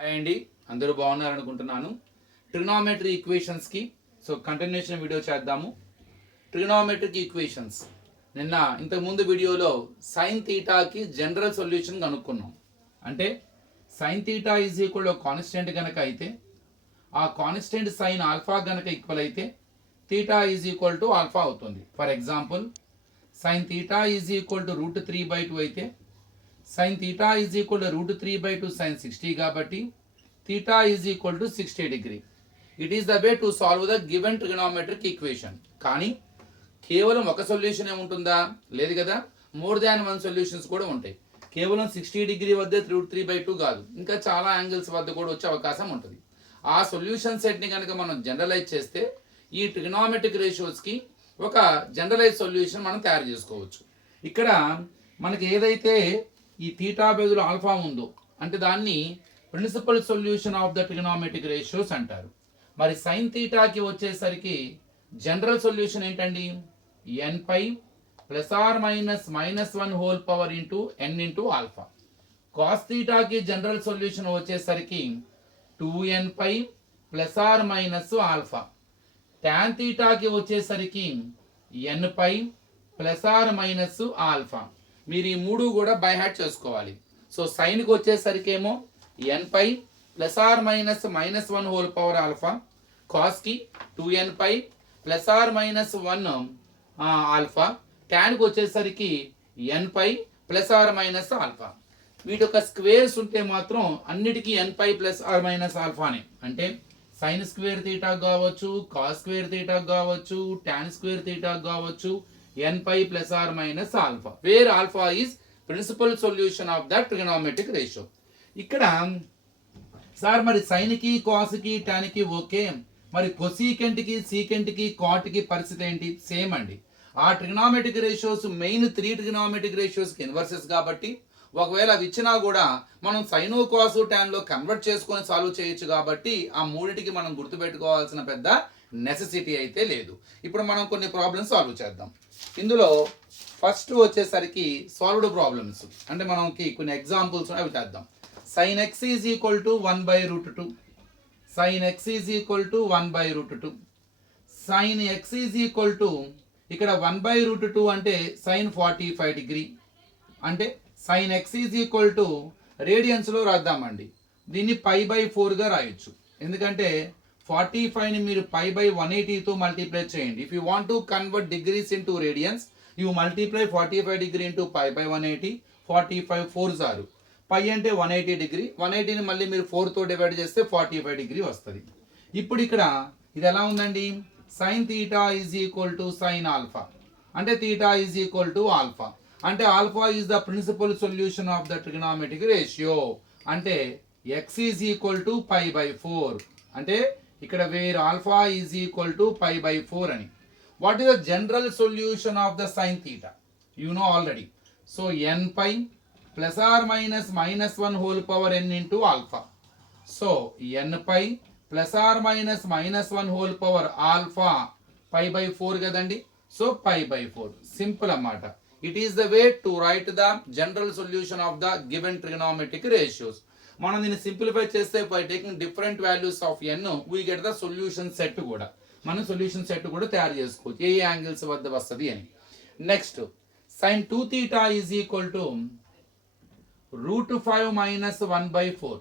Hi అండి, అందరూ బాగున్నారనుకుంటున్నాను. ట్రిగ్నామెట్రీ ఈక్వేషన్స్కి కంటిన్యూషన్ వీడియో చేద్దాము. ట్రిగ్నామెట్రిక్ ఈక్వేషన్స్ ఇంతకుముందు వీడియోలో సైన్ థీటాకి జనరల్ సొల్యూషన్ కనుక్కున్నాం. అంటే sine theta is equal constant కనుక అయితే ఆ కాన్స్టెంట్ సైన్ ఆల్ఫా కనుక ఈక్వల్ అయితే theta is equal to alpha అవుతుంది. For example sine theta is equal to √3/2 అయితే sin theta is equal to √3/2 sin 60 కాబట్టి theta is equal to 60 degree. It is the way to solve the given trigonometric equation. కానీ కేవలం ఒక solution ఉంటుందా? లేదు కదా, more than one solutions కూడా ఉంటాయి. కేవలం 60 డిగ్రీ వద్ద √3/2 కాదు, ఇంకా చాలా యాంగిల్స్ వద్ద కూడా వచ్చే అవకాశం ఉంటుంది. ఆ సొల్యూషన్ సెట్ని కనుక మనం జనరలైజ్ చేస్తే ఈ ట్రిగనామెట్రిక్ రేషియోస్కి ఒక జనరలైజ్ సొల్యూషన్ మనం తయారు చేసుకోవచ్చు. ఇక్కడ మనకి ఏదైతే ఈ థీటా బదులు ఆల్ఫా ఉందో అంటే దాన్ని principal solution of the trigonometric ratios అంటారు. మరి సైన్ థీటాకి వచ్చేసరికి జనరల్ సొల్యూషన్ ఏంటండి? n π ± -1 into n into alpha. Cos థీటాకి జనరల్ సొల్యూషన్ వచ్చేసరికి 2n π ± ఆల్ఫా. టాన్ థీటాకి వచ్చేసరికి n π ± ఆల్ఫా. మీరు ఈ మూడు కూడా బై హార్ట్ చేసుకోవాలి. సో సైన్కి వచ్చేసరికి ఏమో n π ± -1 ఆల్ఫా, కాస్కి 2n π ± 1 ఆల్ఫా, ట్యాన్కి వచ్చేసరికి n π ± ఆల్ఫా. వీటి యొక్క స్క్వేర్స్ ఉంటే మాత్రం అన్నిటికీ n π ± ఆల్ఫానే. అంటే సైన్ స్క్వేర్ థీటా కావచ్చు, కాస్ స్క్వేర్ థీటా కావచ్చు, టాన్ స్క్వేర్ థీటా కావచ్చు, n π ± alpha, where alpha is principal solution of the trigonometric ratio. ఇక్కడ సార్ మరి సైన్కి, కాస్కి, టాన్కి ఓకే, మరి కొసీకెంట్కి, సీకెంట్కి, కాట్కి పరిస్థితి ఏంటి? సేమ్ అండి. ఆ ట్రిగనామెట్రిక్ రేషియోస్ మెయిన్ 3 ట్రిగనామెట్రిక్ రేషియోస్కి ఇన్వర్సెస్ కాబట్టి ఒకవేళ అవి ఇచ్చినా కూడా మనం సైను, కాసు, టాన్లో కన్వర్ట్ చేసుకొని సాల్వ్ చేయొచ్చు. కాబట్టి ఆ మూడింటికి మనం గుర్తుపెట్టుకోవాల్సిన పెద్ద నెసెసిటీ అయితే లేదు. ఇప్పుడు మనం కొన్ని ప్రాబ్లమ్స్ సాల్వ్ చేద్దాం. ఇందులో ఫస్ట్ వచ్చేసరికి సాల్వ్డ్ ప్రాబ్లమ్స్ అంటే మనకి కొన్ని ఎగ్జాంపుల్స్ అవి చేద్దాం. sin x is equal to 1/√2, sin x is equal to 1/√2, sin x is equal to ఇక్కడ 1/√2 అంటే sin 45 డిగ్రీ, అంటే sin x is equal to రేడియన్స్లో రాద్దామండి. దీన్ని π/4గా రాయొచ్చు, ఎందుకంటే 45ని మీరు π/180తో మల్టిప్లై చేయండి. If you want to convert degrees into radians you multiply 45 degree into π/180. 45 4s ఆరు, పై అంటే 180 డిగ్రీ, 180ని మళ్ళీ మీరు 4తో డివైడ్ చేస్తే 45 డిగ్రీ వస్తుంది. ఇప్పుడు ఇక్కడ ఇది ఎలా ఉందండి? Sine theta is equal to sine alpha, అంటే theta is equal to alpha, అంటే alpha is the principal solution of the trigonometric ratio. అంటే x ఈజ్ ఈక్వల్ టు π/4, అంటే ఇక్కడ where alpha is equal to π/4 అని. What is the general solution of the sine theta? You know already. So n π ± -1 into alpha. So n π ± alpha π/4 కదండి. So π/4 simple అన్నమాట. It is the way to right the general solution of the given trigonometric ratios. మనం దీన్ని simplify చేస్తే by taking different values of n we get the solution set కూడా. మనం solution set కూడా తయారు చేసుకోవచ్చు ఏ యాంగిల్స్ వద్ద వస్తుంది అని. Next sin 2θ is equal to √5 - 1/4.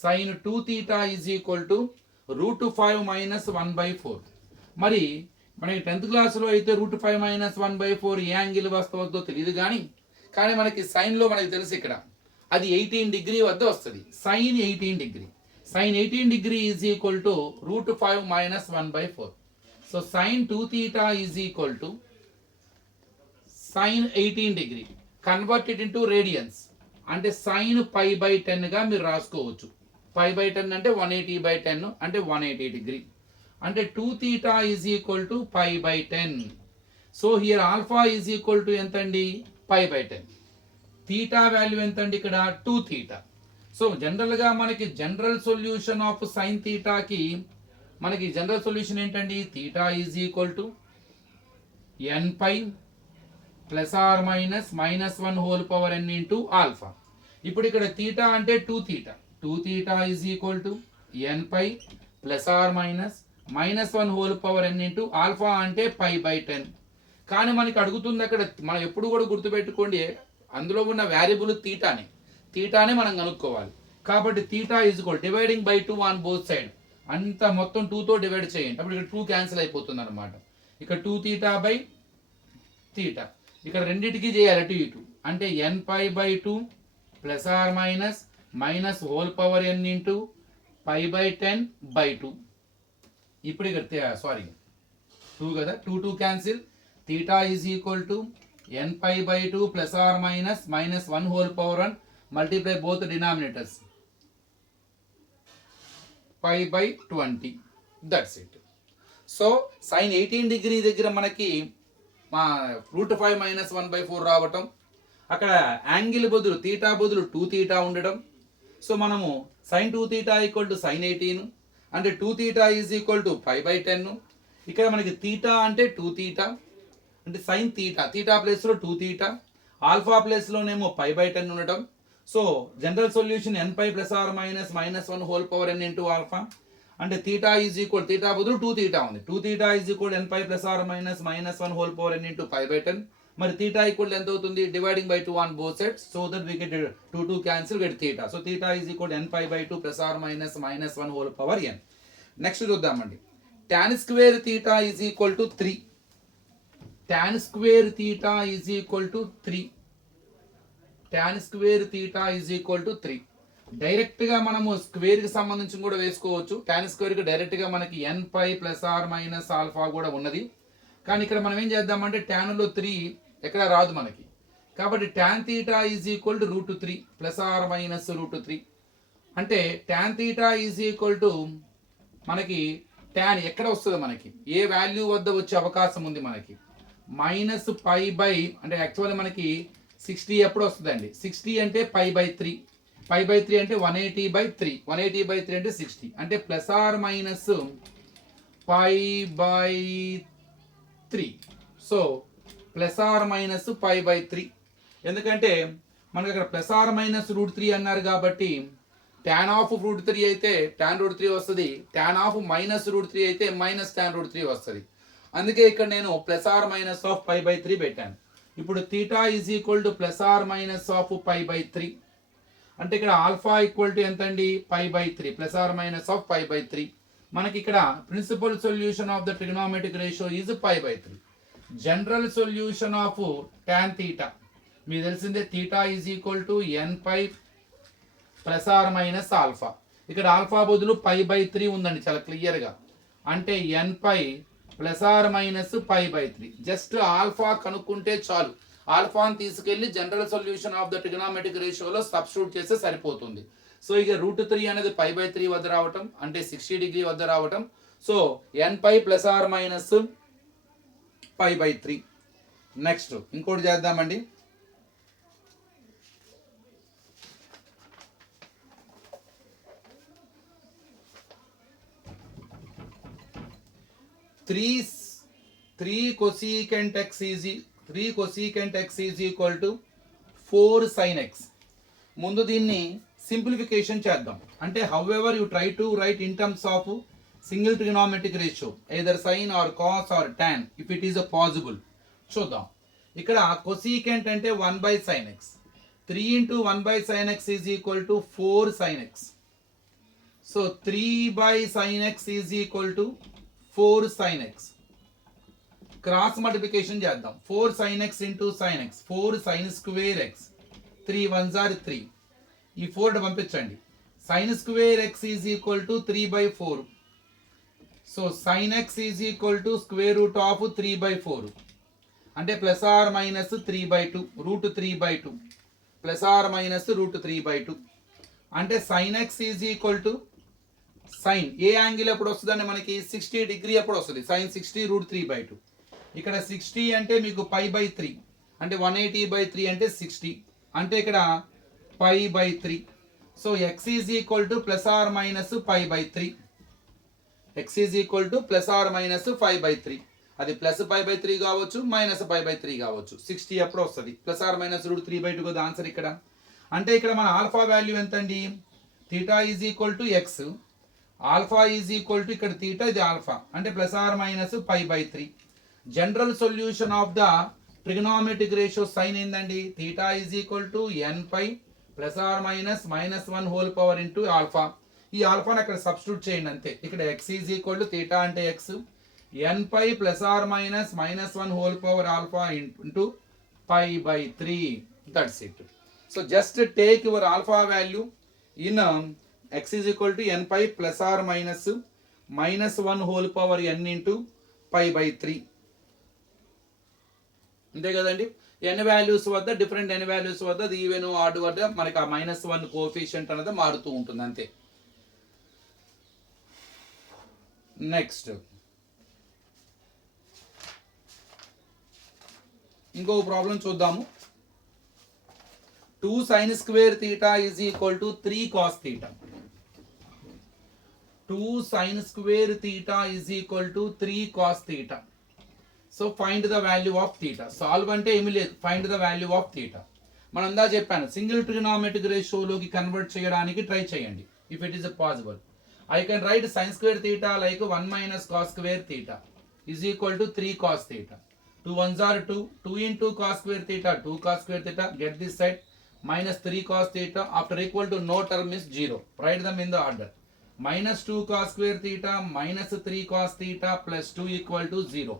sin 2θ is equal to √5 - 1/4. మరి మనకి 10th క్లాస్లో అయితే √5 - 1/4 ఏ యాంగిల్ వస్తుందో తెలియదు, కానీ మనకి సైన్లో మనకి తెలుసు ఇక్కడ అది 18 డిగ్రీ వద్ద వస్తుంది. Sine 18 degree, sine 18 degree is equal to √5 - 1/4. So sine 2θ is equal to sine 18 degree convert it into radians, అంటే సైన్ π/10గా మీరు రాసుకోవచ్చు. π/10 అంటే 180/10, అంటే 180 డిగ్రీ, అంటే 2θ is equal to π/10. So here alpha is equal to ఎంత అండి? π/10. థీటా వాల్యూ ఎంత అండి? ఇక్కడ 2θ. సో జనరల్గా మనకి జనరల్ సొల్యూషన్ ఆఫ్ సైన్ థీటాకి మనకి జనరల్ సొల్యూషన్ ఏంటండి? Theta is equal to n π ± -1 into alpha. ఇప్పుడు ఇక్కడ థీటా అంటే 2θ, 2 theta is equal to n pi plus or minus 1 whole power n into alpha అంటే pi by 10. కానీ మనకి అడుగుతుంది అక్కడ, మనం ఎప్పుడు కూడా గుర్తుపెట్టుకోండి, అందులో ఉన్న వేరియబుల్ తీటానే మనం కనుక్కోవాలి. కాబట్టి theta is equal dividing by 2 on both side, అంత మొత్తం 2తో డివైడ్ చేయండి. అప్పుడు ఇక్కడ 2 క్యాన్సిల్ అయిపోతుంది అనమాట. ఇక్కడ 2 తీటా బై తీటా, ఇక్కడ రెండింటికి చేయాలి అటు ఇటు, అంటే n pi by 2 plus or minus whole power n into pi by 10 by 2. ఇప్పుడు ఇక్కడ సారీ 2 కదా, 2 cancel, theta is equal to n pi by 2 plus or minus 1 whole power 1 multiply both denominators pi by 20. That's it. So sine 18 degree దగ్గర మనకి మా √5 minus 1/4 రావటం, అక్కడ angle బదులు theta బదులు 2 తీటా ఉండడం. సో మనము sine 2 theta equal to sine 18 అంటే 2 తీటా ఈజ్ ఈక్వల్ టు 5/10. ఇక్కడ మనకి తీటా అంటే 2 తీటా అంటే సైన్ తీటా ప్లేస్లో 2 తీటా, ఆల్ఫా ప్లేస్లోనేమో 5/10 ఉండటం. So general solution n pi plus or minus 1 whole power n into alpha అంటే తీటా ఈజ్ ఈక్వల్, తీటా బదులు 2 తీటా ఉంది, 2 theta is equal n pi plus or minus 1 whole power n into 5/10. మరి తీటా ఈక్వల్ ఎంత అవుతుంది, dividing by 2 on both sides, so that we get 2 cancel, get theta. So theta is equal n pi by 2 plus or minus 1 whole power n. Next చూద్దామండి, tan square theta is equal to 3. tan square theta is equal to 3. tan square theta is equal to 3. డైరెక్ట్గా మనము స్క్వేర్కి సంబంధించి కూడా వేసుకోవచ్చు. tan స్క్వేర్కి డైరెక్ట్గా మనకి n pi plus or minus alpha కూడా ఉన్నది. కానీ ఇక్కడ మనం ఏం చేద్దామంటే ట్యాన్లో 3 ఎక్కడ రాదు మనకి, కాబట్టి tan theta is equal to √3 plus or minus √3 అంటే tan theta is equal to మనకి ట్యాన్ ఎక్కడ వస్తుంది, మనకి ఏ వాల్యూ వద్ద వచ్చే అవకాశం ఉంది, మనకి మైనస్ పై బై అంటే యాక్చువల్లీ మనకి 60 ఎప్పుడు వస్తుందండి, 60 అంటే π/3 అంటే 180/3 అంటే 60 అంటే plus or minus π/3. So plus or minus π/3, ఎందుకంటే మనకి అక్కడ ప్లస్ ఆర్ మైనస్ √3 అన్నారు కాబట్టి tan ఆఫ్ √3 అయితే tan √3 వస్తుంది, tan ఆఫ్ మైనస్ √3 అయితే మైనస్ tan √3 వస్తుంది. అందుకే ఇక్కడ నేను ప్లస్ ఆర్ మైనస్ ఆఫ్ π/3 పెట్టాను. ఇప్పుడు theta is equal to plus or minus of π/3 అంటే ఇక్కడ ఆల్ఫా ఈక్వల్ టు ఎంత అండి, π/3 ప్లస్ ఆర్ మైనస్ ఆఫ్ π/3. మనకి ఇక్కడ principal solution of the trigonometric ratio is π/3. General solution of tan theta మీకు తెలిసిందే, theta is equal to n pi plus or minus alpha. ఇక్కడ alpha బదులు π/3 ఉందండి చాలా క్లియర్గా, అంటే n pi plus or minus π/3. Just alpha కనుక్కుంటే చాలు, ఆల్ఫాని తీసుకెళ్లి general solution of the trigonometric రేషియోలో సబ్స్టిట్యూట్ చేస్తే సరిపోతుంది. సో ఇక √3 అనేది π/3 వద్ద రావటం అంటే 60 డిగ్రీ వద్ద రావటం. So n pi plus or minus π/3. Next ఇంకోటి చేద్దామండి, three cosecant x is equal to 4 sin x. ముందు దీన్ని సింప్లిఫికేషన్ చేద్దాం, అంటే how ever you try to right in terms of single trigonometric ratio either sign or cos are tan if it is possible. చూద్దాం, ఇక్కడ cosecant అంటే 1/sin x, 3 into 1/sin x is equal to 4 sin x. So 3/sin x is equal to 4 sin x. Cross multiplication చేద్దాం, 4 sin x into sin x, 4 sin square x, 3 1s are 3, ఈ 4 పంపించండి. sin square x is equal to 3/4. So sin x is equal to square root of 3/4 అంటే plus or minus 3/2 √3/2 plus or minus √3/2 అంటే sin x is equal to sine ఏ angle ఎప్పుడు వస్తుందండి మనకి 60 degree ఎప్పుడు వస్తుంది, సైన్ 60 √3/2. ఇక్కడ 60 అంటే మీకు π/3 అంటే 180/3 అంటే 60 అంటే ఇక్కడ π/3. So x is equal to plus or minus π/3, x is equal to plus or minus π/3. అది ప్లస్ π/3 కావచ్చు మైనస్ π/3 కావచ్చు, 60 ఎప్పుడు వస్తుంది ప్లస్ ఆర్ మైనస్ √3/2 కదా ఆన్సర్ ఇక్కడ. అంటే ఇక్కడ మన ఆల్ఫా వాల్యూ ఎంత అండి theta is equal to x, alpha is equal to ఇక్కడ theta ఇది alpha అంటే plus or minus pi by 3. General solution of the trigonometric ratio sine ఏందండి, theta is equal to n pi plus or minus -1 whole power into alpha. ఈ ఆల్ఫాని అక్కడ substitute చేయండి అంతే. ఇక్కడ x is equal to theta అంటే x, n pi plus or minus -1 whole power alpha into pi by 3. That's it. So just take your alpha value in x is equal to n pi plus or minus -1 whole power n into pi by 3. అంతే కదండి. n values వద్ద different n values వద్ద even odd వద్ద మనకి ఆ -1 coefficient అనేది మారుతూ ఉంటుంది అంతే. నెక్స్ట్ ఇంకో ప్రాబ్లం చూద్దాము. 2 sin square theta is equal to 3 cos theta. 2 sin square theta is equal to 3 cos theta. So find the value of theta. Solve అంటే ఏమీ లేదు, find the value of theta. మనం అందా చెప్పాను సింగిల్ ట్రిగనోమెట్రిక్ రేషియోలోకి కన్వర్ట్ చేయడానికి try చేయండి if it is possible. I can write sin square theta like 1 minus cos square theta is equal to 3 cos theta. 2 ones are 2, 2 into cos square theta, 2 cos square theta, get this side, minus 3 cos theta, after equal to no term is 0. Write them in the order. Minus 2 cos square theta minus 3 cos theta plus 2 equal to 0.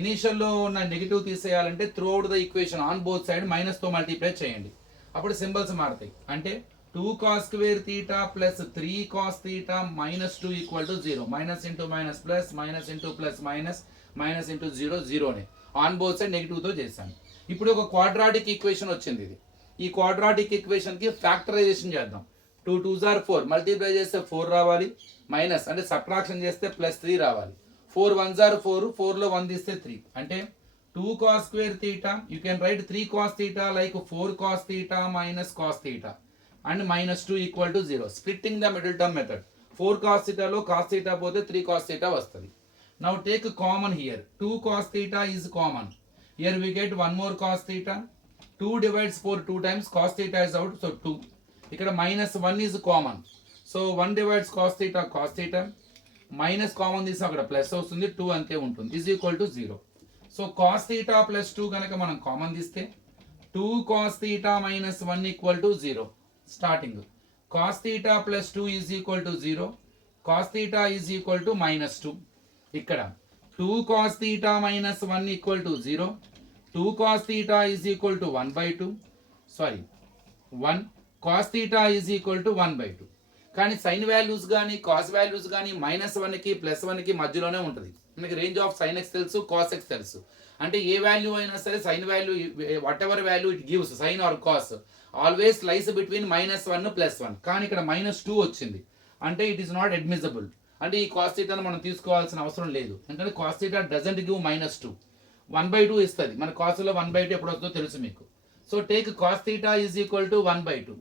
Initial లో ఉన్న negative తీసేయాలంటే throughout the equation on both side minus తో multiply చేయండి, అప్పుడు symbols మారుతాయి. అంటే 2 cos square theta plus 3 cos theta minus 2 equal to 0. Minus into minus plus, minus into plus minus, minus into 0 0నే on both side negative తో చేశాను. ఇప్పుడు ఒక క్వాడ్రాటిక్ ఈక్వేషన్ వచ్చింది. ఇది ఈ క్వాడ్రాటిక్ ఈక్వేషన్ కి ఫ్యాక్టరైజేషన్ చేద్దాం. 2 2s are 4, మల్టిప్లై చేస్తే 4 రావాలి, మైనస్ అంటే సబ్ట్రాక్షన్ చేస్తే ప్లస్ 3 రావాలి. 4 1s are 4, 4 లో 1 తీస్తే 3 అంటే 2 cos square theta, you can write 3 cos theta like 4 cos theta minus cos theta and minus 2 equal to 0. Splitting the middle term method. 4 cos theta లో cos theta పోతే 3 cos theta వస్తుంది. Now take common here. 2 cos theta is common. Here we get one more cos theta. 2 divides 4 2 times, cos theta is out, so 2. ఇక్కడ -1 is common, so 1 divides cos theta, minus common తీసి అక్కడ plus వస్తుంది, 2 అంతే ఉంటుంది, is equal to 0. So cos theta plus 2 కనుక మనం common తీస్తే 2 cos theta minus 1 equal to 0. Starting cos theta plus 2 is equal to 0. cos theta is equal to -2. ఇక్కడ 2 cos theta minus 1 equal to 0. 2 cos theta is equal to 1/2. Sorry 1 cos theta is equal to 1/2. కానీ sign values కానీ cos values కానీ -1కి +1కి మధ్యలోనే ఉంటుంది. మనకి range of sin x తెలుసు, cos x తెలుసు. అంటే ఏ వాల్యూ అయినా సరే sine value whatever value it gives, sine or cos always lies between -1 +1. కానీ ఇక్కడ -2 వచ్చింది అంటే ఇట్ ఈస్ నాట్ అడ్మిసిబుల్. అంటే ఈ cos theta మనం తీసుకోవాల్సిన అవసరం లేదు, ఎందుకంటే cos theta డజంట్ గివ్ -2. 1/2 ఇస్తుంది. మన కాస్లో 1/2 ఎప్పుడు వస్తుందో తెలుసు మీకు. So take cos theta is equal to 1/2.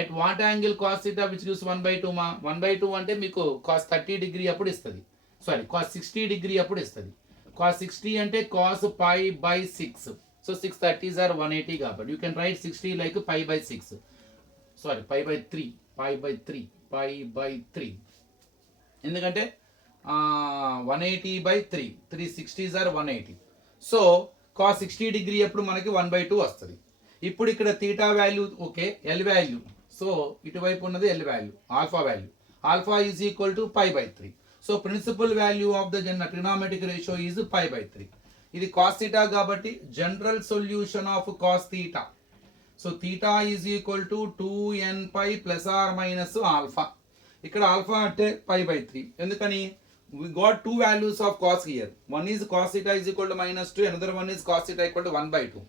At what angle cos theta which gives 1/2 మా 1/2 అంటే మీకు cos 30 డిగ్రీ అప్పుడు ఇస్తుంది, సారీ cos 60 డిగ్రీ అప్పుడు ఇస్తుంది. cos 60 అంటే cos π/6. సో 6 30s are 180 కాబట్టి you can write 60 like π/6, sorry π/3, π/3 ఎందుకంటే 180/3, 360s are 180. So cos 60 degree అప్పుడు మనకి 1/2 వస్తుంది. ఇప్పుడు ఇక్కడ theta value okay, L value, so ఇటువైపు ఉన్నది L value, alpha value. Alpha is equal to π/3. So principal value of the trigonometric ratio is π/3. ఇది cos theta కాబట్టి జనరల్ సొల్యూషన్ ఆఫ్ cos theta. So theta is equal to 2nπ ± alpha. ఇక్కడ alpha అంటే π/3. ఎందుకని we got two values of cos here. One is cos theta is equal to -2, another one is cos theta equal to 1/2.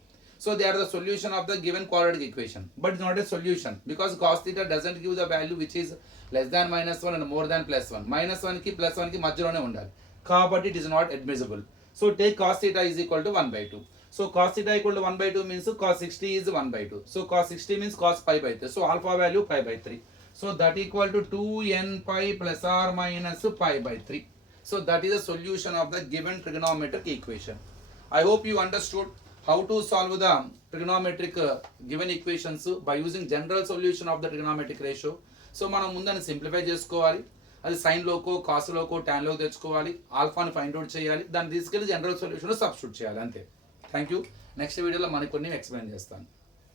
So they are the solution of the given quadratic equation, but it's not a solution because cos theta doesn't give the value which is less than -1 and more than +1. -1 కి +1 కి మధ్యలోనే ఉండాలి కాబట్టి it is not admissible. So take cos theta is equal to 1/2. So cos theta equal to 1/2 means cos 60 is 1/2. So cos 60 means cos π/3. So alpha value π/3. So that equal to 2nπ ± π/3. So that is the solution of the given trigonometric equation. I hope you understood how to solve the trigonometric given equations by using general solution of the trigonometric ratio. So మనం ముందని simplify చేసుకోవాలి, అది సైన్లోకో కాస్లోకో ట్యాన్లోకి తెచ్చుకోవాలి, ఆల్ఫాని find out చేయాలి, దాన్ని తీసుకెళ్ళి general సొల్యూషన్లో substitute చేయాలి, అంతే. Thank you. Next వీడియోలో మనకి కొన్ని ఎక్స్ప్లెయిన్ చేస్తాను.